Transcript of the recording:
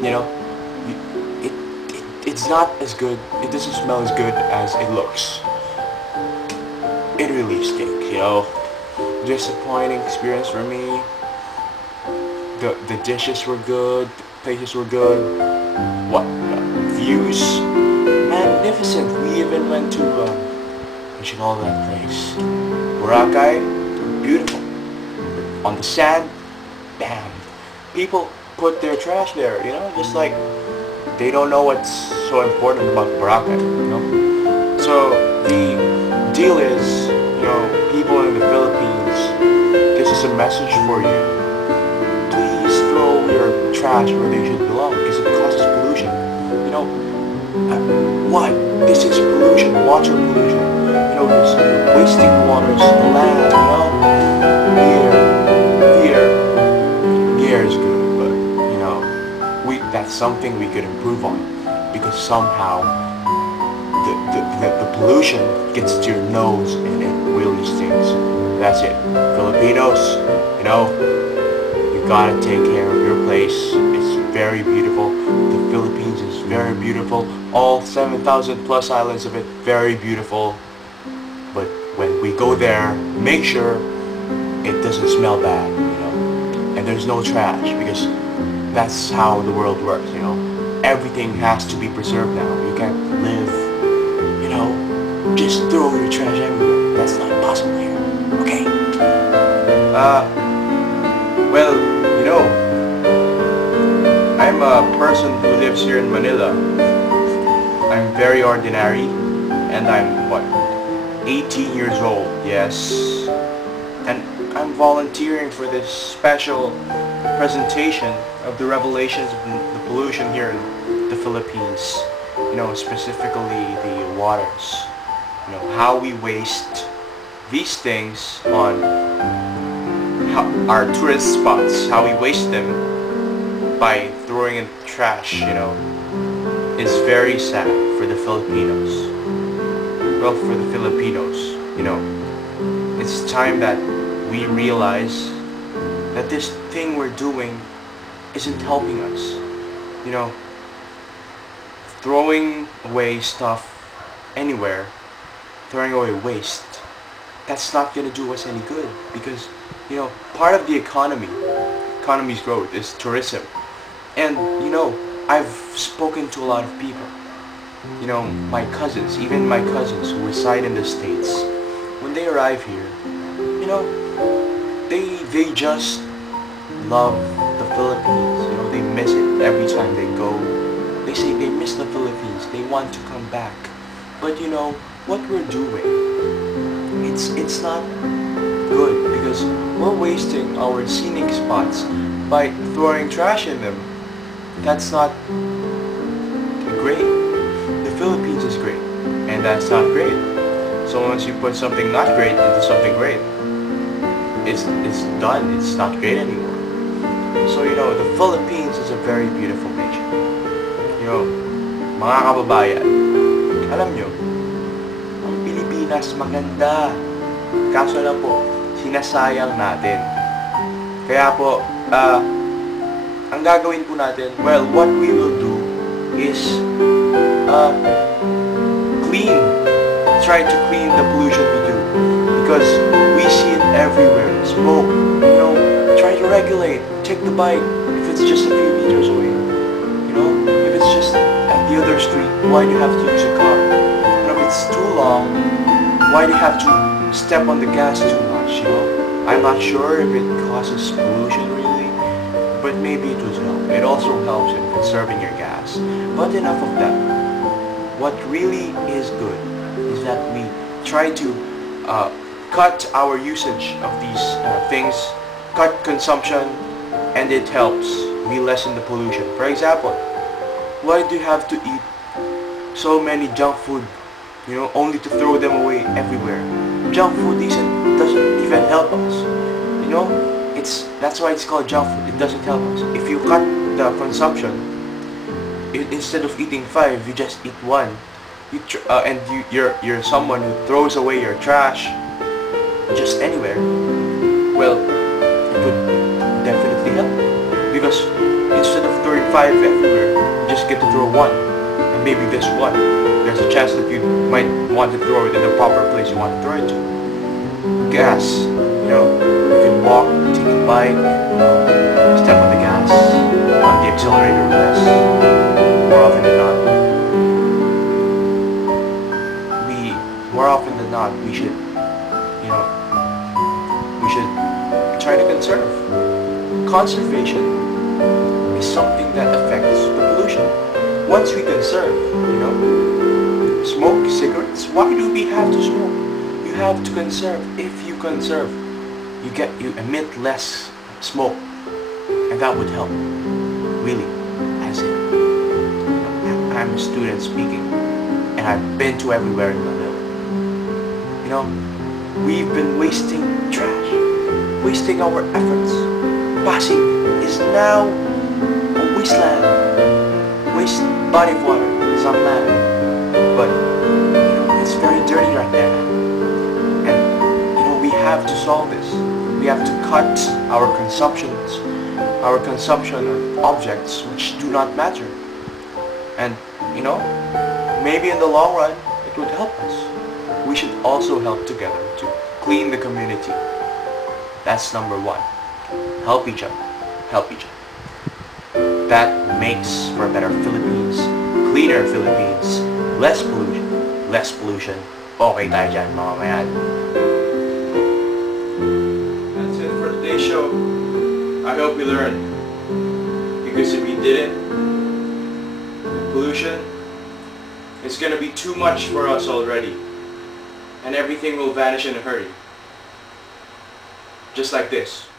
You know, it's not as good. It doesn't smell as good as it looks. It really stinks. Disappointing experience for me. The dishes were good. The places were good. What views? Magnificent. We even went to what you call that place? Boracay. Beautiful. On the sand. Bam. People put their trash there, just like they don't know what's so important about Boracay, So the deal is, people in the Philippines, this is a message for you. Please throw your trash where they should belong because it causes pollution. What? This is pollution, water pollution. This wasting the waters, the land, Air is good. That's something we could improve on, because somehow the pollution gets to your nose and it really stinks. That's it. Filipinos, you gotta take care of your place. It's very beautiful. The Philippines is very beautiful. All 7,000 plus islands of it, very beautiful. But when we go there, make sure it doesn't smell bad, and there's no trash, because that's how the world works, Everything has to be preserved now. You can't live, just throw your trash everywhere. That's not possible here, okay? Well, I'm a person who lives here in Manila. I'm very ordinary, and I'm, 18 years old, yes. And I'm volunteering for this special presentation of the revelations of the pollution here in the Philippines, specifically the waters, how we waste these things on our tourist spots, how we waste them by throwing in trash, is very sad for the Filipinos. Well, for the Filipinos, it's time that we realize that this thing we're doing isn't helping us. Throwing away stuff anywhere, throwing away waste, that's not gonna do us any good, because part of the economy's growth is tourism. And I've spoken to a lot of people, my cousins, even my cousins who reside in the States. When they arrive here, they just love the Philippines. They miss it every time they go. They say they miss the Philippines. They want to come back. But what we're doing, it's not good, because we're wasting our scenic spots by throwing trash in them. That's not great. The Philippines is great, and that's not great. So once you put something not great into something great, it's done. It's not great anymore. So the Philippines is a very beautiful nation. Mga kababayan, alam nyo, ang Pilipinas maganda. Kaso lang po, sinasayang natin. Kaya po, ang gagawin po natin, what we will do is try to clean the pollution we do, because we see it everywhere. Smoke, try to regulate. Take the bike if it's just a few meters away. If it's just at the other street, why do you have to use a car? If it's too long, why do you have to step on the gas too much? I'm not sure if it causes pollution really, but maybe it does help. It also helps in conserving your gas. But enough of that. What really is good is that we try to cut our usage of these things, cut consumption, and it helps. We lessen the pollution. For example, why do you have to eat so many junk food, only to throw them away everywhere? Junk food doesn't even help us. That's why it's called junk food. It doesn't help us. If you cut the consumption, instead of eating 5, you just eat 1. You're someone who throws away your trash just anywhere. Well, it would definitely help, because instead of throwing 5 everywhere. You just get to throw one. And maybe this one, there's a chance that you might want to throw it in the proper place you want to throw it to. Gas. You know, you can walk, take a bike, step on the gas, on the accelerator less. More often than not. We should, we should try to conserve. Conservation is something that affects the pollution. Once we conserve, smoke cigarettes. Why do we have to smoke? You have to conserve. If you conserve, you emit less smoke, and that would help. Really, as in, I'm a student speaking, and I've been to everywhere in Manila. We've been wasting trash, wasting our efforts. Pasig is now a wasteland, waste body of water, some land. But it's very dirty right there. And we have to solve this. We have to cut our consumption of objects which do not matter. And maybe in the long run it would help us. We should also help together to clean the community. That's number one. Help each other. Help each other. That makes for a better Philippines, cleaner Philippines, less pollution. Less pollution. Okay tayo dyan, mga mayan. That's it for today's show. I hope you learned. Because if you didn't, the pollution is gonna be too much for us already. And everything will vanish in a hurry. Just like this.